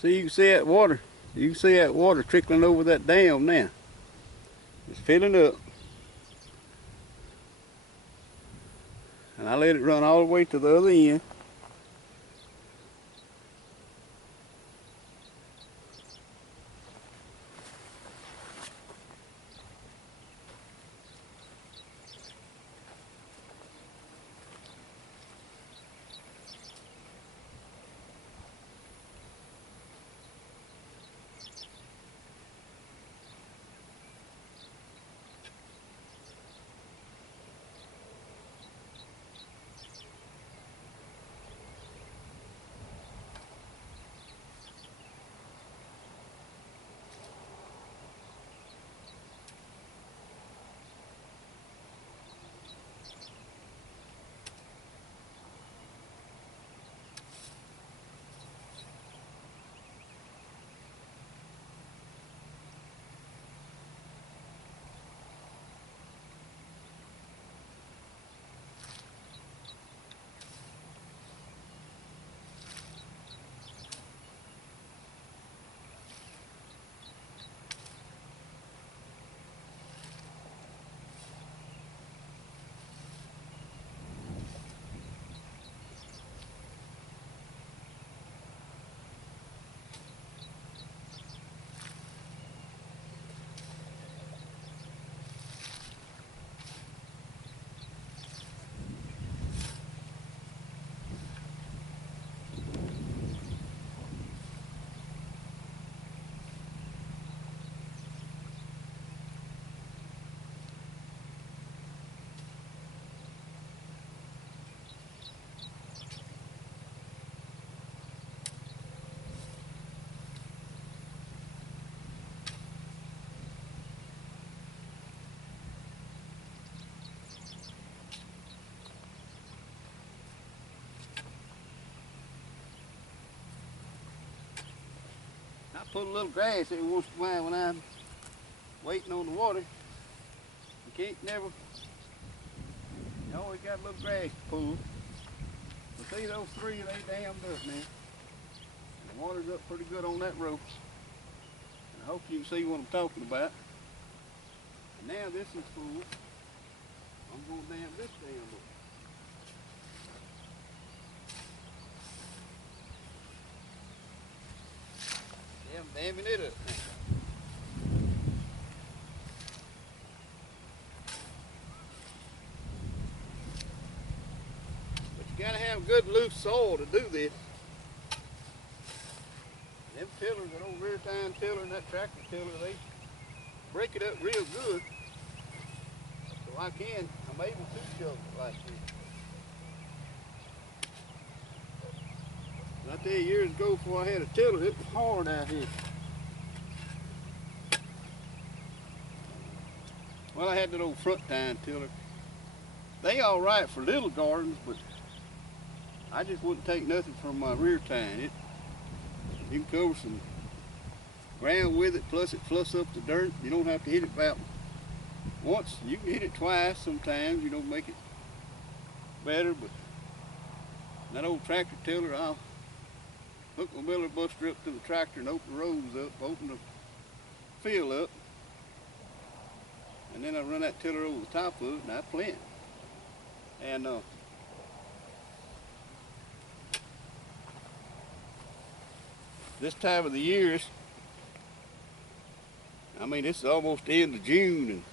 See, you can see that water. You can see that water trickling over that dam now. It's filling up. And I let it run all the way to the other end. I put a little grass every once in a while when I'm waiting on the water. You can't never, you always got a little grass to pull. But see those three, they dammed up now. The water's up pretty good on that rope. And I hope you can see what I'm talking about. And now this is full. I'm going to dam this dam up. Yeah, I'm damming it up now. But you gotta have good loose soil to do this. Them tillers, that old rear tine tiller and that tractor tiller, they break it up real good. So I'm able to shovel it like this. I tell you, years ago before I had a tiller, it was hard out here. Well, I had that old front tine tiller. They all right for little gardens, but I just wouldn't take nothing from my rear tine. You can cover some ground with it, plus it fluffs up the dirt. You don't have to hit it about once. You can hit it twice sometimes, you know, make it better. But that old tractor tiller, I'll hook my miller buster up to the tractor and open the rows up, open the field up, and then I run that tiller over the top of it and I plant. And this time of the year, I mean, it's almost the end of June, and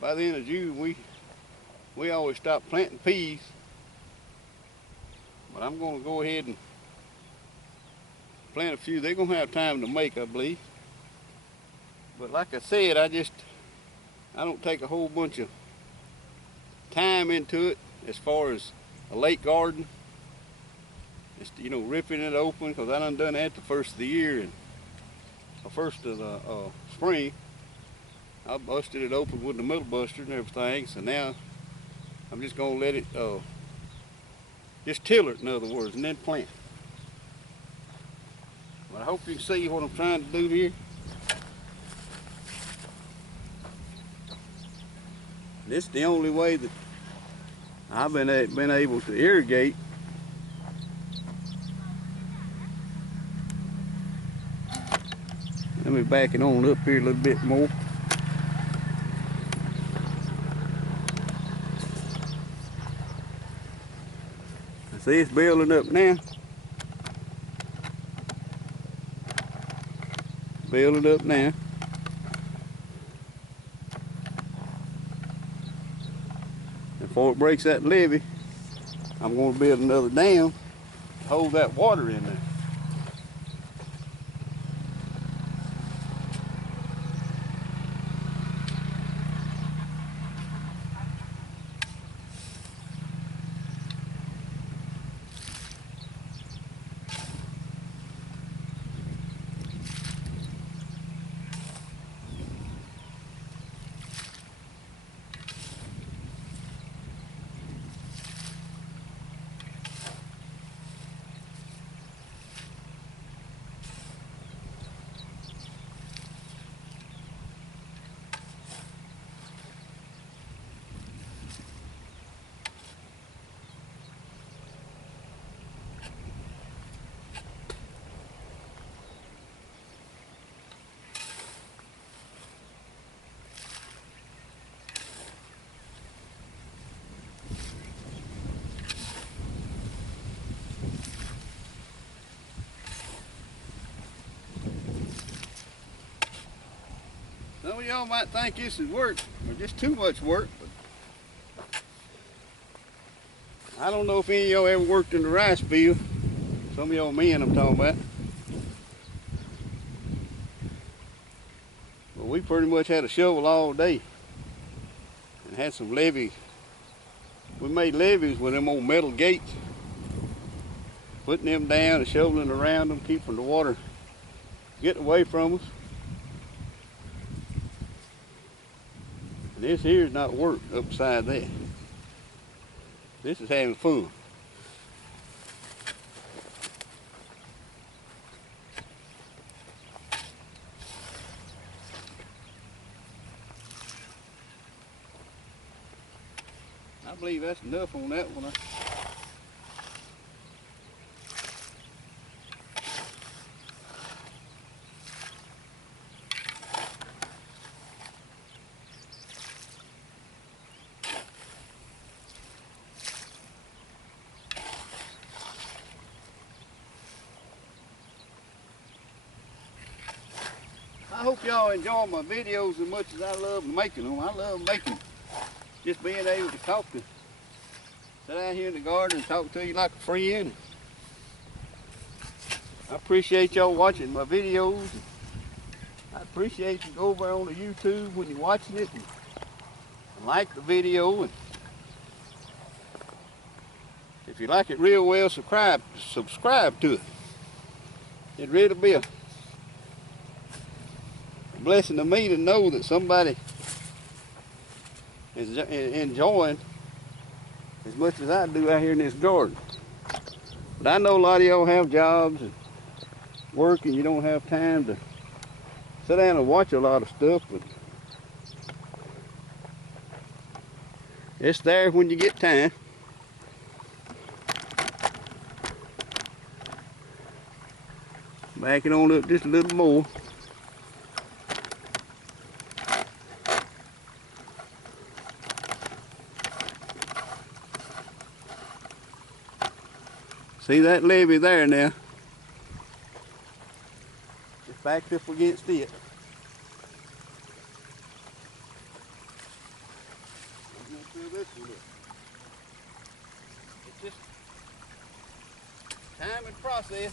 by the end of June, we always stop planting peas. But I'm going to go ahead and plant a few. They're going to have time to make, I believe. But like I said, I don't take a whole bunch of time into it as far as a late garden. Just, you know, ripping it open, because I done that the first of the year, and the first of the spring. I busted it open with the middle buster and everything, so now I'm just going to let it, just till it, in other words, and then plant. But I hope you can see what I'm trying to do here. This is the only way that I've been able to irrigate Let me back it on up here a little bit more. See, it's building up now. Building up now. And before it breaks that levee, I'm going to build another dam to hold that water in there. Some of y'all might think this is work, or just too much work, but I don't know if any of y'all ever worked in the rice field. Some of y'all men I'm talking about. But we pretty much had a shovel all day and had some levees. We made levees with them old metal gates, putting them down and shoveling around them, keeping the water getting away from us. And this here is not work upside that. This is having fun. I believe that's enough on that one. I hope y'all enjoy my videos as much as I love making them. I love making them. Just being able to talk to, sit out here in the garden and talk to you like a friend. I appreciate y'all watching my videos. I appreciate you go over on the YouTube when you're watching it and like the video. And if you like it real well, subscribe to it. It'd really be a blessing to me to know that somebody is enjoying as much as I do out here in this garden. But I know a lot of y'all have jobs and work and you don't have time to sit down and watch a lot of stuff, but it's there when you get time. Back it on up just a little more. See that levee there now? Just backed up against it. I'm going to fill this one up. It's just time and process.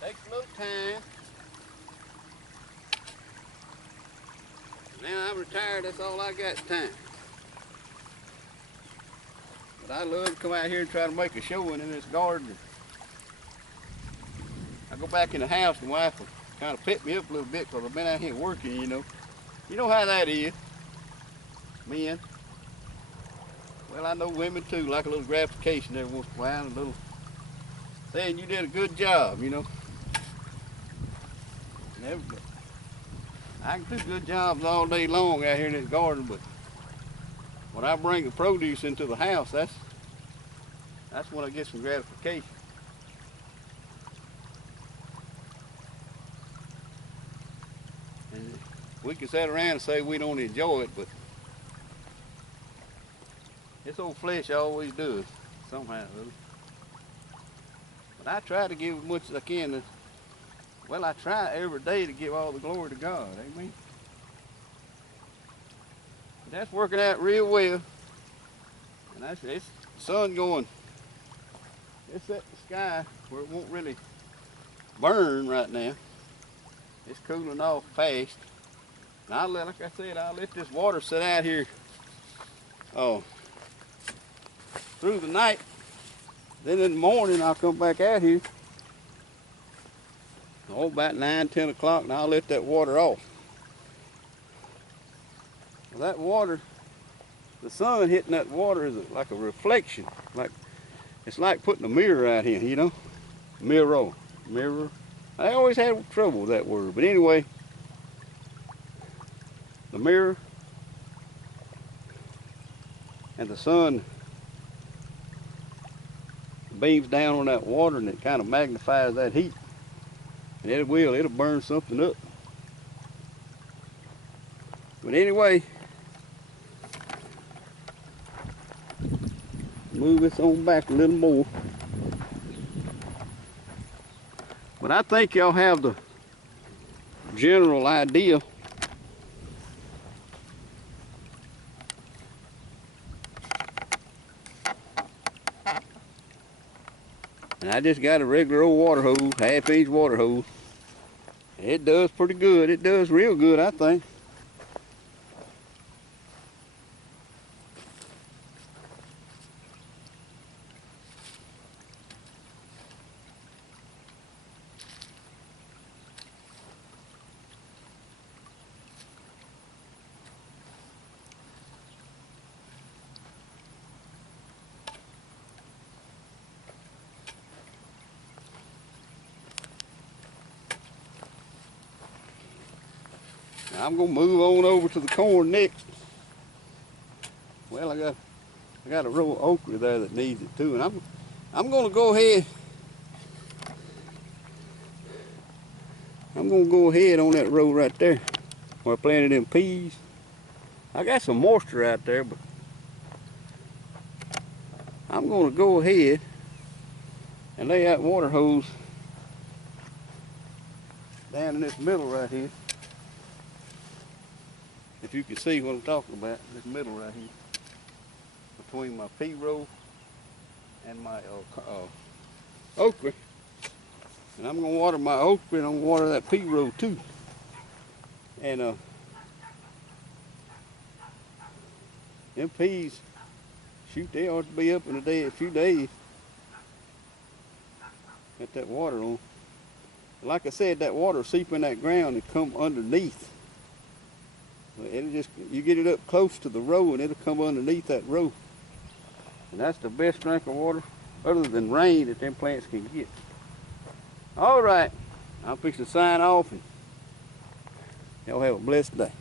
Takes a little time. Now I'm retired, that's all I got is time. But I love to come out here and try to make a showing in this garden. I go back in the house and the wife will kind of pet me up a little bit because I've been out here working, you know. You know how that is, men. Well, I know women too, like a little gratification every once in a while, a little saying you did a good job, you know. I can do good jobs all day long out here in this garden, but when I bring the produce into the house, that's when I get some gratification. We can sit around and say we don't enjoy it, but this old flesh always does, somehow. But I try to give as much as I can. Well, I try every day to give all the glory to God, amen? But that's working out real well. And it's the sun going, it's at the sky where it won't really burn right now. It's cooling off fast. And like I said, I'll let this water sit out here through the night. Then in the morning I'll come back out here about 9, 10 o'clock, and I'll let that water off. Well, that water, the sun hitting that water is like a reflection. It's like putting a mirror out here, you know? Mirror. I always had trouble with that word, but anyway, the mirror and the sun beams down on that water, and it kind of magnifies that heat, and it'll burn something up. But anyway, move this on back a little more. But I think y'all have the general idea. And I just got a regular old water hose, half-inch water hose. It does pretty good. It does real good, I think. I'm gonna move on over to the corn next. Well, I got a row of okra there that needs it too, and I'm gonna go ahead. I'm gonna go ahead on that row right there where I planted them peas. I got some moisture out there, but I'm gonna go ahead and lay that water hose down in this middle right here. If you can see what I'm talking about, this middle right here, between my pea row and my okra. And I'm gonna water my okra, and I'm gonna water that pea row too. And them peas, shoot, they ought to be up in a few days. Got that water on. Like I said, that water seep in that ground and come underneath. You get it up close to the row, and it'll come underneath that row. And that's the best drink of water, other than rain, that them plants can get. All right, I'm fixing to sign off, and y'all have a blessed day.